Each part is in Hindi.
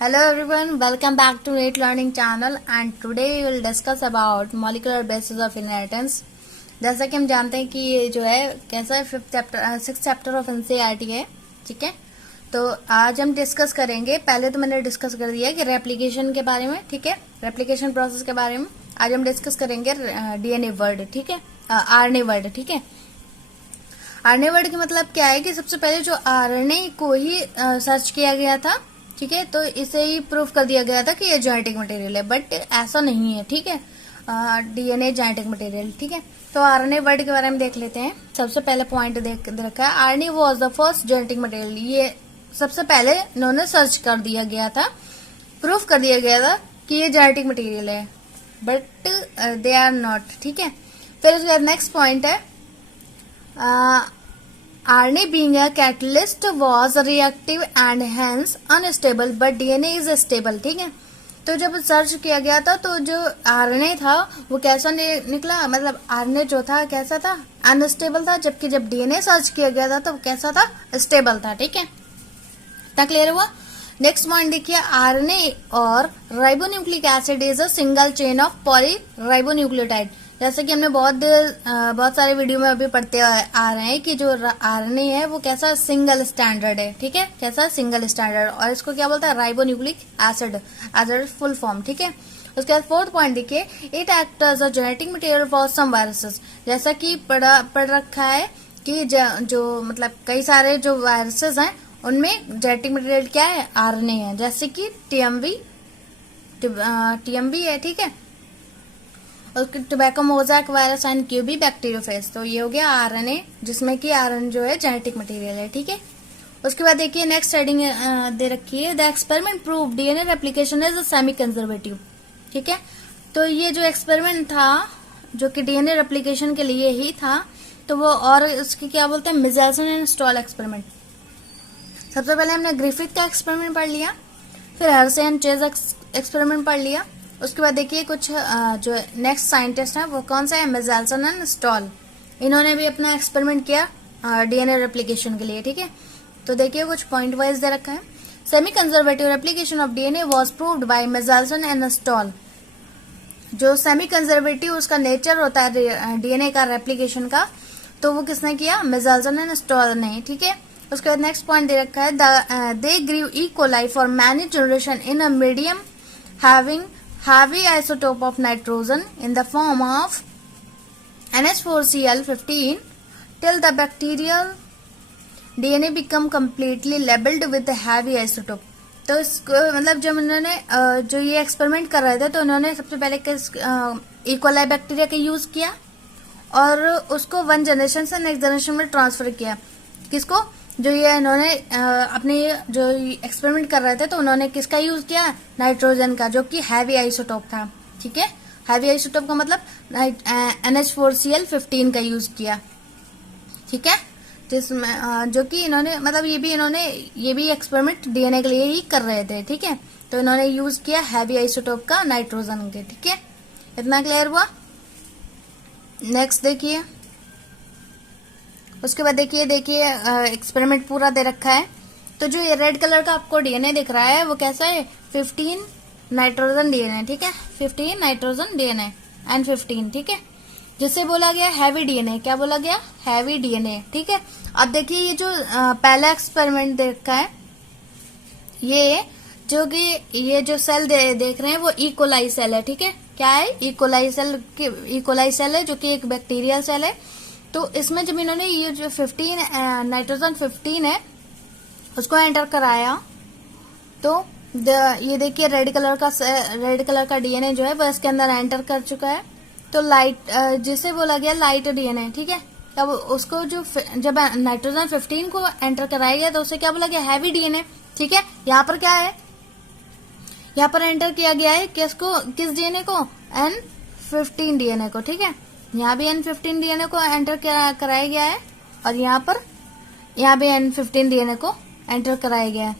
Hello everyone, welcome back to NEET Learning channel and today we will discuss about molecular basis of inheritance। जैसा कि हम जानते हैं कि ये जो है कैसा है सिक्स चैप्टर ऑफ एनसीईआरटी है, ठीक है। तो आज हम डिस्कस करेंगे, पहले तो मैंने डिस्कस कर दिया कि रेप्लिकेशन के बारे में, ठीक है, रेप्लिकेशन प्रोसेस के बारे में। आज हम डिस्कस करेंगे डीएनए वर्ड, ठीक है, आरएनए वर्ड, ठीक है। आरएनए वर्ड का मतलब क्या है कि सबसे पहले जो आरएनए को ही सर्च किया गया था, ठीक है, तो इसे ही प्रूफ कर दिया गया था कि ये जेनेटिक मटेरियल है, बट ऐसा नहीं है, ठीक है। डीएनए जेनेटिक मटेरियल, ठीक है। तो आरएनए वर्ड के बारे में देख लेते हैं। सबसे पहले पॉइंट देख रखा है, RNA was the first genetic material. ये सबसे पहले इन्होंने सर्च कर दिया गया था, प्रूफ कर दिया गया था कि ये जेनेटिक मटेरियल है, बट दे आर नॉट, ठीक है। फिर उसके बाद नेक्स्ट पॉइंट है, RNA being a catalyst was reactive and hence unstable but DNA is stable, ठीक है। तो जब सर्च किया गया था तो जो RNA था वो कैसा निकला, मतलब RNA जो था कैसा था, अनस्टेबल था, जबकि जब DNA सर्च किया गया था तो कैसा था, स्टेबल था, ठीक है। इतना क्लियर हुआ। नेक्स्ट पॉइंट देखिए, RNA और ribonucleic acid is a single chain of polyribonucleotide. जैसे कि हमने बहुत सारे वीडियो में अभी पढ़ते आ रहे हैं कि जो आरएनए है वो कैसा सिंगल स्टैंडर्ड है, ठीक है, कैसा सिंगल स्टैंडर्ड, और इसको क्या बोलता है, ribonucleic acid, as full form, ठीक है। उसके बाद फोर्थ पॉइंट देखिए, it act as a genetic material for some viruses. जैसा कि पढ़ रखा है कि जो मतलब कई सारे जो वायरसेस हैं उनमें जेनेटिक मटेरियल क्या है, आरएनए है, जैसे कि टीएमवी है, ठीक है, और tobacco mosaic virus and QB bacteriophage. तो ये हो गया आरएनए, जिसमें कि आरएनए जो है जेनेटिक मटेरियल है, ठीक है। उसके बाद देखिए नेक्स्ट हेडिंग दे रखी है, the experiment prove DNA replication is semi conservative, ठीक है। तो ये जो एक्सपेरिमेंट था जो कि डीएनए रेप्लिकेशन के लिए ही था, तो वो और उसकी क्या बोलते हैं, मिज़ेल्सन एंड स्टॉल एक्सपेरिमेंट। सबसे पहले हमने ग्रिफिथ का एक्सपेरिमेंट पढ़ लिया, फिर हर्शे एंड चेज एक्सपेरिमेंट पढ़ लिया। उसके बाद देखिए कुछ जो नेक्स्ट साइंटिस्ट हैं वो कौन सा है, मिज़ेल्सन एंड स्टॉल। इन्होंने भी अपना एक्सपेरिमेंट किया डीएनए रेप्लिकेशन के लिए, ठीक है। तो देखिए कुछ पॉइंट वाइज दे रखा है, semi conservative replication of DNA was proved by Meselson and Stahl. जो सेमी कंजर्वेटिव उसका नेचर होता है डीएनए का रेप्लिकेशन का, तो वो किसने किया, मिज़ेल्सन एंड स्टॉल ने, ठीक है। उसके बाद नेक्स्ट पॉइंट दे रखा है, they grew E coli for many generation in a medium having heavy isotope of nitrogen in the form of NH4Cl15 till the bacterial DNA become completely labeled with the heavy isotope। तो इसको मतलब जब उन्होंने जो ये एक्सपेरिमेंट कर रहे थे तो उन्होंने सबसे पहले किस इकोलाई बैक्टीरिया का यूज किया और उसको वन जनरेशन से नेक्स्ट जनरेशन में ट्रांसफर किया। किसको, जो ये इन्होंने अपने जो एक्सपेरिमेंट कर रहे थे तो उन्होंने किसका यूज किया, नाइट्रोजन का, जो कि हैवी आइसोटोप था, ठीक है। हैवी आइसोटोप का मतलब NH4Cl15 का यूज किया, ठीक है, जिसमें जो कि इन्होंने मतलब ये भी एक्सपेरिमेंट डीएनए के लिए ही कर रहे थे, ठीक है। तो इन्होंने यूज किया हैवी आइसोटोप का नाइट्रोजन के, ठीक है। इतना क्लियर हुआ। नेक्स्ट देखिए, उसके बाद देखिए एक्सपेरिमेंट पूरा दे रखा है। तो जो ये रेड कलर का आपको डीएनए दिख रहा है वो कैसा है, 15 नाइट्रोजन डीएनए, ठीक है, 15 नाइट्रोजन डीएनए एंड 15, ठीक है, जिसे बोला गया हैवी डीएनए। क्या बोला गया, हैवी डीएनए, ठीक है। अब देखिए ये जो पहला एक्सपेरिमेंट देख रखा है, ये जो कि ये जो सेल देख रहे हैं वो इकोलाई सेल है, ठीक है। क्या है, इकोलाई सेल है, जो कि एक बैक्टीरियल सेल है। तो इसमें जब इन्होंने ये जो 15 नाइट्रोजन 15 है उसको एंटर कराया, तो ये देखिए रेड कलर का डीएनए जो है वो इसके अंदर एंटर कर चुका है। तो लाइट जिसे बोला गया लाइट डीएनए, ठीक है। अब उसको जब नाइट्रोजन 15 को एंटर कराया गया तो उसे क्या बोला गया, हैवी डीएनए, ठीक है। यहाँ पर क्या है, यहाँ पर एंटर किया गया है किस डीएनए को, N15 डीएनए को, ठीक है। यहाँ भी N15 डीएनए को एंटर कराया गया है और यहाँ भी N15 डीएनए को एंटर कराया गया है।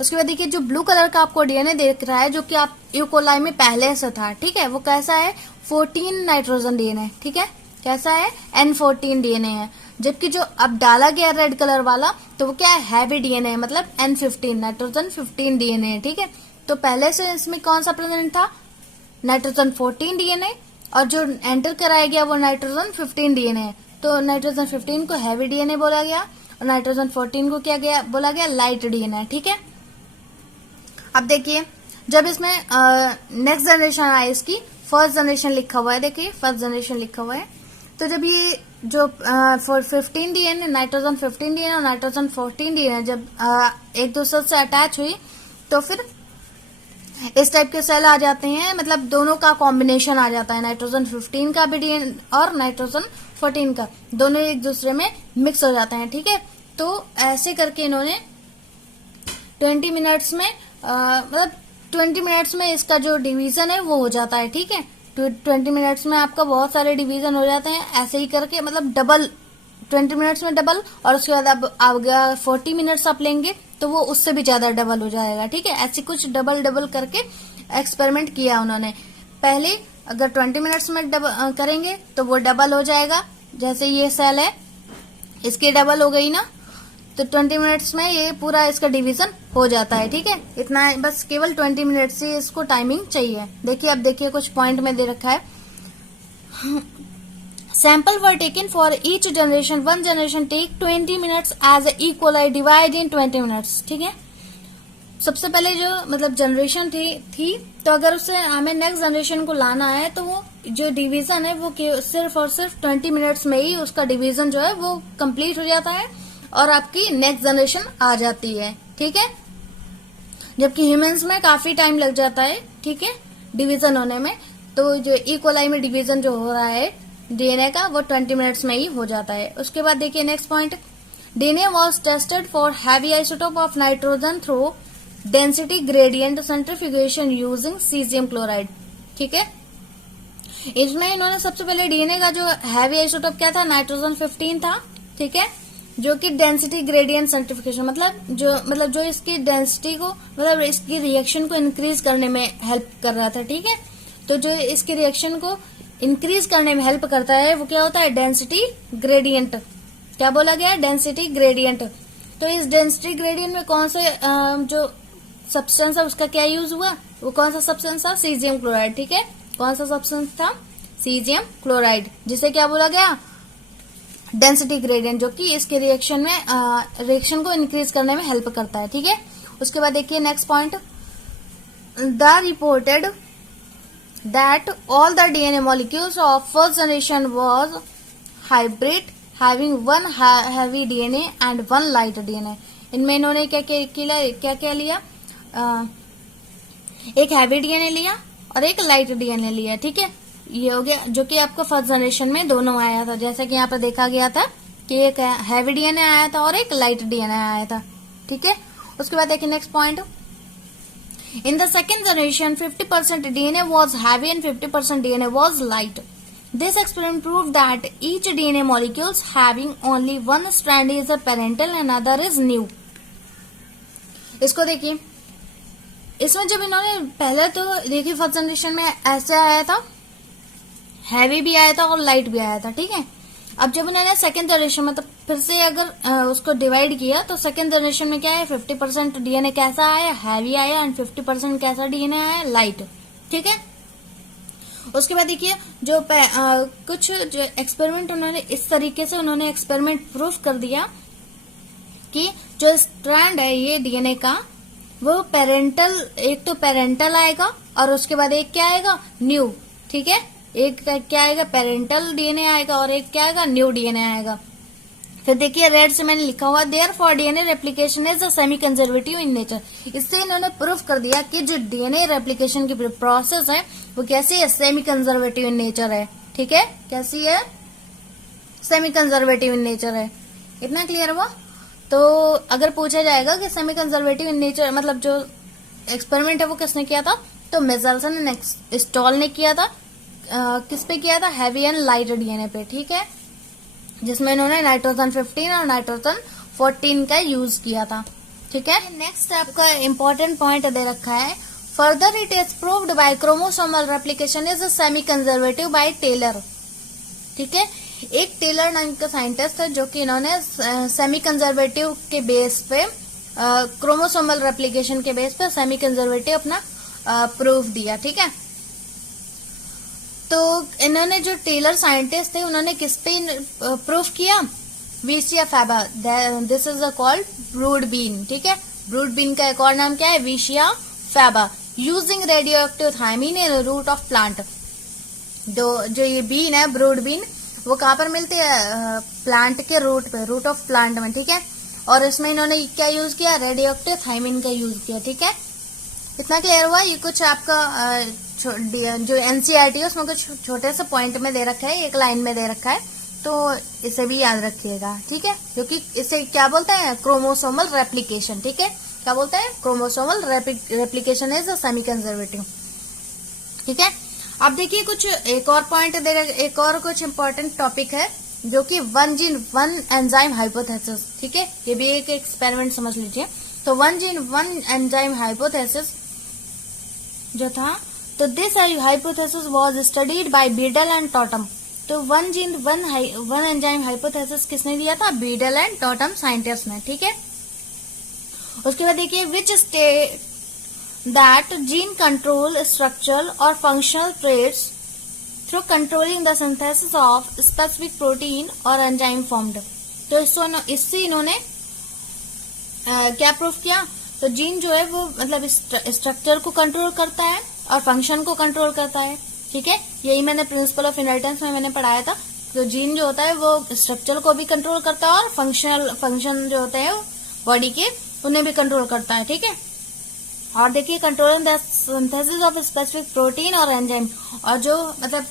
उसके बाद देखिए जो ब्लू कलर का आपको डीएनए दिख रहा है जो कि आप यूकोलाई में पहले से था, ठीक है, वो कैसा है, 14 नाइट्रोजन डीएनए, ठीक है, कैसा है, N14 डीएनए है। जबकि जो अब डाला गया रेड कलर वाला तो वो क्या है, हैवी डीएनए, मतलब N15 नाइट्रोजन 15 डीएनए, ठीक है। तो पहले से इसमें कौन सा प्रेजेंट था, नाइट्रोजन 14 डीएनए, और जो एंटर कराया गया वो नाइट्रोजन 15 डीएनए है। तो नाइट्रोजन 15 को हैवी डीएनए बोला गया और नाइट्रोजन 14 को क्या गया बोला गया, लाइट डीएनए। ठीक है, अब देखिए जब इसमें नेक्स्ट जनरेशन आए, इसकी फर्स्ट जनरेशन लिखा हुआ है, देखिए फर्स्ट जनरेशन लिखा हुआ है। तो जब ये जो 15 डीएनए, नाइट्रोजन 15 डीएनए और नाइट्रोजन 14 डीएनए जब एक दूसरे से अटैच हुई तो फिर इस टाइप के सेल आ जाते हैं, मतलब दोनों का कॉम्बिनेशन आ जाता है, नाइट्रोजन 15 का भी डीएनए और नाइट्रोजन 14 का, दोनों एक दूसरे में मिक्स हो जाते हैं। ठीक है, तो ऐसे करके इन्होंने 20 मिनट्स में मतलब 20 मिनट्स में इसका जो डिवीजन है वो हो जाता है। ठीक है, 20 मिनट्स में आपका बहुत सारे डिवीजन हो जाते हैं, ऐसे ही करके मतलब डबल 20 मिनट्स में डबल, और उसके बाद अब आप 40 मिनट्स आप लेंगे तो वो उससे भी ज्यादा डबल हो जाएगा। ठीक है, ऐसे कुछ डबल डबल करके एक्सपेरिमेंट किया उन्होंने। पहले अगर 20 मिनट्स में डबल करेंगे तो वो डबल हो जाएगा, जैसे ये सेल है इसकी डबल हो गई ना, तो 20 मिनट्स में ये पूरा इसका डिवीजन हो जाता है। ठीक है, इतना है, बस केवल 20 मिनट्स से इसको टाइमिंग चाहिए। देखिए अब देखिए कुछ पॉइंट में दे रखा है, sample were taken for each generation, one generation take 20 minutes as a equal divide in 20 minutes. ठीक है, सबसे पहले जो मतलब जनरेशन थी तो अगर उससे हमें नेक्स्ट जनरेशन को लाना है तो वो जो डिवीजन है वो सिर्फ और सिर्फ 20 मिनट्स में ही उसका डिवीजन जो है वो कंप्लीट हो जाता है और आपकी नेक्स्ट जनरेशन आ जाती है। ठीक है, जबकि ह्यूमंस में काफी टाइम लग जाता है। ठीक है, डिवीजन होने में, तो जो इक्वलाई में डिवीजन जो हो रहा है डीएनए का वो 20 मिनट्स में ही हो जाता है। उसके बाद देखिए next point, DNA was tested for heavy isotope of nitrogen through density gradient centrifugation using caesium chloride. ठीक है, इसमें इन्होंने सबसे पहले डीएनए का जो हैवी आइसोटोप क्या था, नाइट्रोजन 15 था। ठीक है, जो कि डेंसिटी ग्रेडियंट सेंट्रीफ्यूगेशन मतलब जो इसकी डेंसिटी को मतलब इसकी रिएक्शन को इंक्रीज करने में हेल्प कर रहा था। ठीक है, तो जो इसकी रिएक्शन को इंक्रीज करने में हेल्प करता है वो क्या होता है, डेंसिटी ग्रेडियंट। क्या बोला गया, डेंसिटी ग्रेडियंट। तो इस डेंसिटी ग्रेडियंट में कौन से जो सब्सटेंस है उसका क्या यूज हुआ, वो कौन सा सब्सटेंस था, सीजियम क्लोराइड। ठीक है, कौन सा सब्सटेंस था, सीजियम क्लोराइड, जिसे क्या बोला गया, डेंसिटी ग्रेडियंट, जो कि इसके रिएक्शन को इंक्रीज करने में हेल्प करता है। ठीक है, उसके बाद देखिए next point, the reported that all the DNA molecules of first generation was hybrid having one heavy DNA and one light DNA. इनमें इन्होंने क्या लिया, एक हैवी डीएनए लिया और एक लाइट डीएनए लिया। ठीक है, ये हो गया, जो कि आपको फर्स्ट जनरेशन में दोनों आया था, जैसा कि यहाँ पर देखा गया था कि एक हैवी डीएनए आया था और एक लाइट डीएनए आया था। ठीक है, उसके बाद देखिए next point, in the second generation 50% DNA was heavy and 50% DNA was light. This experiment prove that each DNA molecules having only one strand is a parental and other is new. इसको देखिए, इसमें जब इन्होंने पहले तो देखिए फर्स्ट जनरेशन में ऐसे आया था, हैवी भी आया था और लाइट भी आया था। ठीक है, अब जब उन्होंने सेकेंड जनरेशन में तो फिर से अगर उसको डिवाइड किया तो सेकेंड जनरेशन में क्या है, 50% डीएनए कैसा आया, हैवी आया, एंड 50% कैसा डीएनए आया, लाइट। ठीक है, उसके बाद देखिए जो कुछ जो एक्सपेरिमेंट उन्होंने इस तरीके से उन्होंने एक्सपेरिमेंट प्रूफ कर दिया कि जो स्ट्रैंड है ये डीएनए का वो पेरेंटल, एक तो पेरेंटल आएगा और उसके बाद एक क्या आएगा, न्यू। ठीक है, एक क्या आएगा, पेरेंटल डीएनए आएगा और एक क्या आएगा, न्यू डीएनए आएगा। फिर देखिए रेड से मैंने लिखा हुआ, therefore DNA replication is a semi conservative in nature. इससे इन्होंने प्रूफ कर दिया कि जो डीएनए रेप्लिकेशन की प्रोसेस है वो कैसी है, सेमी कंजर्वेटिव इन नेचर है। ठीक है, कैसी है, सेमी कंजर्वेटिव इन नेचर है। इतना क्लियर हुआ। तो अगर पूछा जाएगा कि सेमी कंजर्वेटिव इन नेचर मतलब जो एक्सपेरिमेंट है वो किसने किया था, तो मेजल्सन एंड स्टॉल ने किया था। किस पे किया था, हैवी एंड लाइट डीएनए पे। ठीक है, जिसमें इन्होंने नाइट्रोजन 15 और नाइट्रोजन 14 का यूज किया था। ठीक है, नेक्स्ट आपका इम्पोर्टेंट पॉइंट दे रखा है, further it is proved by chromosomal replication is semi conservative by Taylor. ठीक है, एक टेलर नाम का साइंटिस्ट है जो कि इन्होंने सेमी कंजर्वेटिव के बेस पे क्रोमोसोमल रेप्लिकेशन के बेस पर सेमी कंजर्वेटिव अपना प्रूफ दिया, ठीक है। तो इन्होंने जो टेलर साइंटिस्ट थे उन्होंने किस पे प्रूफ किया, Vicia faba, this is called broad bean, ठीक है। ब्रूड बीन का एक और नाम क्या है, Vicia faba, using radioactive thymine in root of plant. जो ये बीन है ब्रूड बीन, वो कहाँ पर मिलती है, प्लांट के रूट पे, रूट ऑफ प्लांट में, ठीक है। और इसमें इन्होंने क्या यूज किया, रेडियो एक्टिव थायमीन का यूज किया, ठीक है। इतना क्लियर हुआ। ये कुछ आपका जो एनसीईआरटी है उसमें कुछ छोटे से पॉइंट में दे रखा है, एक लाइन में दे रखा है, तो इसे भी याद रखिएगा, ठीक है। क्योंकि इसे क्या बोलते हैं, क्रोमोसोमल रेप्लिकेशन, ठीक है। क्या बोलते हैं, chromosomal replication is semi conservative, ठीक है। अब देखिए कुछ एक और पॉइंट दे रहे, एक और कुछ इंपॉर्टेंट टॉपिक है जो कि one gene one enzyme hypothesis, ठीक है। ये भी एक एक्सपेरिमेंट समझ लीजिए। तो one gene one enzyme hypothesis जो था, तो this hypothesis was studied by Beadle and Tatum. तो one gene one enzyme hypothesis किसने दिया था, बीडल एंड टॉटम साइंटिस्ट ने, ठीक है। उसके बाद देखिए which state that gene control structural or functional traits through controlling the synthesis of specific protein or enzyme formed। तो इससे इन्होंने क्या प्रूफ किया, तो जीन जो है वो मतलब स्ट्रक्चर को कंट्रोल करता है और फंक्शन को कंट्रोल करता है, ठीक है। यही मैंने प्रिंसिपल ऑफ इनहेरिटेंस में मैंने पढ़ाया था। तो जीन जो होता है वो स्ट्रक्चर को भी कंट्रोल करता है और फंक्शन जो होते हैं बॉडी के उन्हें भी कंट्रोल करता है, ठीक है। और देखिए controlling the synthesis of specific protein और एंजाइम, और जो मतलब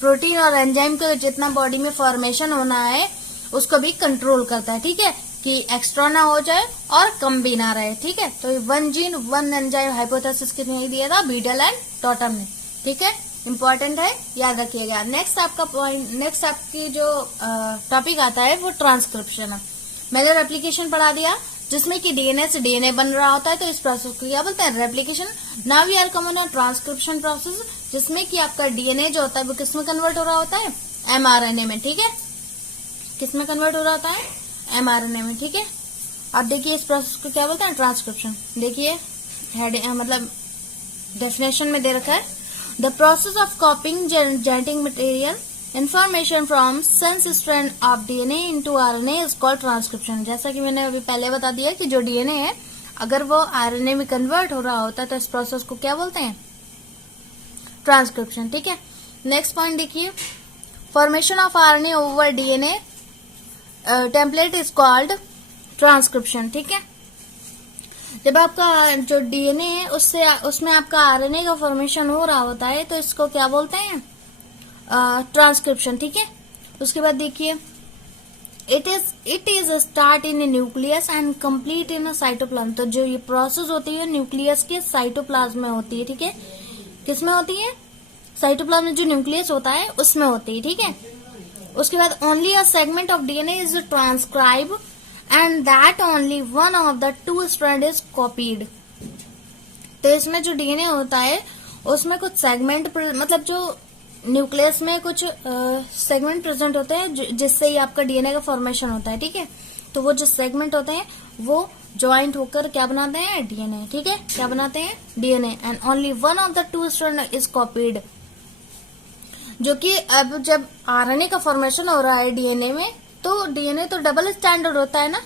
प्रोटीन और एंजाइम का जितना बॉडी में फॉर्मेशन होना है उसको भी कंट्रोल करता है, ठीक है, कि एक्स्ट्रा ना हो जाए और कम भी ना रहे, ठीक है। तो one gene one enzyme hypothesis किसने दिया था, बीडल एंड टॉटम ने, ठीक है। इंपॉर्टेंट है, याद रखिएगा। नेक्स्ट आपका पॉइंट, नेक्स्ट आपकी जो टॉपिक आता है वो ट्रांसक्रिप्शन है। मैंने रेप्लिकेशन पढ़ा दिया जिसमें कि डीएनए से डीएनए बन रहा होता है, तो इस प्रोसेस को क्या बोलते हैं, replication. Now we are coming on transcription process, जिसमें कि आपका डीएनए जो होता है वो किसमें कन्वर्ट हो रहा होता है, एमआरएनए में, ठीक है। किसमें कन्वर्ट हो रहा होता है, एमआरएनए में, ठीक है। अब देखिए इस प्रोसेस को क्या बोलते हैं, ट्रांसक्रिप्शन। देखिए मतलब डेफिनेशन में दे रखा है, the process of कॉपिंग genetic material Information from sense strand of DNA into RNA is called transcription। जैसा कि मैंने अभी पहले बता दिया कि जो डीएनए है अगर वो आरएनए में कन्वर्ट हो रहा होता है तो इस प्रोसेस को क्या बोलते हैं, ट्रांसक्रिप्शन, ठीक है। नेक्स्ट पॉइंट देखिए, formation of RNA over DNA template is called transcription, ठीक है। जब आपका जो डीएनए है उसमें आपका आरएनए का फॉर्मेशन हो रहा होता है तो इसको क्या बोलते हैं, ट्रांसक्रिप्शन, ठीक है। उसके बाद देखिए it is start in A nucleus and complete in cytoplasm. तो जो ये प्रोसेस होती है न्यूक्लियस के साइटोप्लाज्म में होती है, ठीक है। किसमें होती है, साइटोप्लाज्म में जो न्यूक्लियस होता है उसमें होती है, ठीक है। उसके बाद only a segment of DNA is transcribe and that only one of the two strand is copied. तो इसमें जो डीएनए होता है उसमें कुछ सेगमेंट, मतलब जो न्यूक्लियस में कुछ सेगमेंट प्रेजेंट होते हैं जिससे ही आपका डीएनए का फॉर्मेशन होता है, ठीक है। तो वो जो सेगमेंट होते हैं वो ज्वाइंट होकर क्या बनाते हैं, डीएनए, ठीक है। क्या बनाते हैं, DNA, and only one of the two strand is copied. जो कि अब जब आरएनए का फॉर्मेशन हो रहा है डीएनए में, तो डीएनए तो डबल स्टैंडर्ड होता है ना।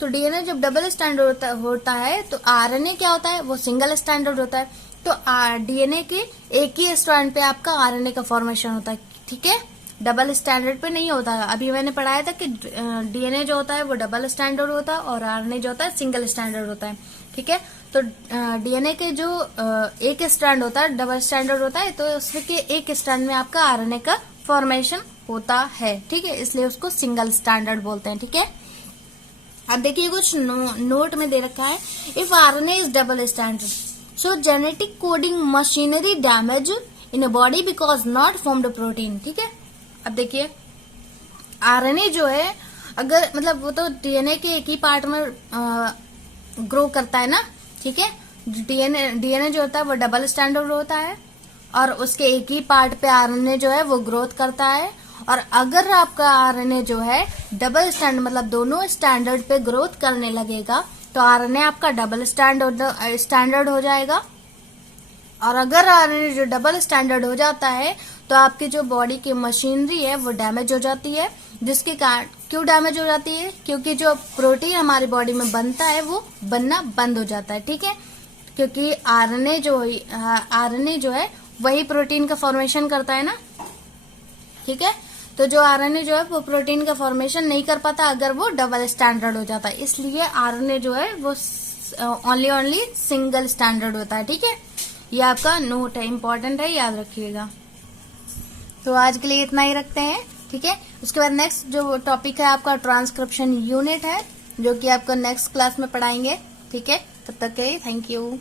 तो डीएनए जब डबल स्टैंडर्ड होता है तो आरएनए क्या होता है, वो सिंगल स्टैंडर्ड होता है। तो डीएनए के एक ही स्ट्रैंड पे आपका आरएनए का फॉर्मेशन होता है, ठीक है, डबल स्टैंडर्ड पे नहीं होता है। अभी मैंने पढ़ाया था कि डीएनए जो होता है वो डबल स्टैंडर्ड होता है और आरएनए जो होता है सिंगल स्टैंडर्ड होता है, ठीक है। तो डीएनए के जो एक स्ट्रैंड होता है डबल स्टैंडर्ड होता है, तो उसके एक स्ट्रैंड में आपका आरएनए का फॉर्मेशन होता है, ठीक है, इसलिए उसको सिंगल स्टैंडर्ड बोलते हैं, ठीक है। अब देखिए कुछ नोट में दे रखा है, if RNA is double standard so genetic coding machinery damage in a body because not formed protein, ठीक है। अब देखिए आरएनए जो है अगर मतलब वो तो डीएनए के एक ही पार्ट में ग्रो करता है ना, ठीक है। डीएनए जो होता है वो डबल स्टैंडर्ड होता है और उसके एक ही पार्ट पे आरएनए जो है वो ग्रोथ करता है। और अगर आपका आरएनए जो है डबल स्टैंडर्ड मतलब दोनों स्टैंडर्ड पे ग्रोथ करने लगेगा तो आरएनए आपका डबल स्टैंडर्ड हो जाएगा। और अगर आरएनए जो डबल स्टैंडर्ड हो जाता है तो आपकी जो बॉडी की मशीनरी है वो डैमेज हो जाती है। जिसके कारण क्यों डैमेज हो जाती है? क्योंकि जो प्रोटीन हमारी बॉडी में बनता है वो बनना बंद हो जाता है, ठीक है। क्योंकि आरएनए जो है वही प्रोटीन का फॉर्मेशन करता है ना, ठीक है। तो जो आरएनए जो है वो प्रोटीन का फॉर्मेशन नहीं कर पाता अगर वो डबल स्टैंडर्ड हो जाता है। इसलिए आरएनए जो है वो ओनली सिंगल स्टैंडर्ड होता है, ठीक है। ये आपका नोट है, इंपॉर्टेंट है, याद रखिएगा। तो आज के लिए इतना ही रखते हैं, ठीक है। उसके बाद नेक्स्ट जो टॉपिक है आपका ट्रांसक्रिप्शन यूनिट है, जो कि आपको नेक्स्ट क्लास में पढ़ाएंगे, ठीक है। तब तक के लिए थैंक यू।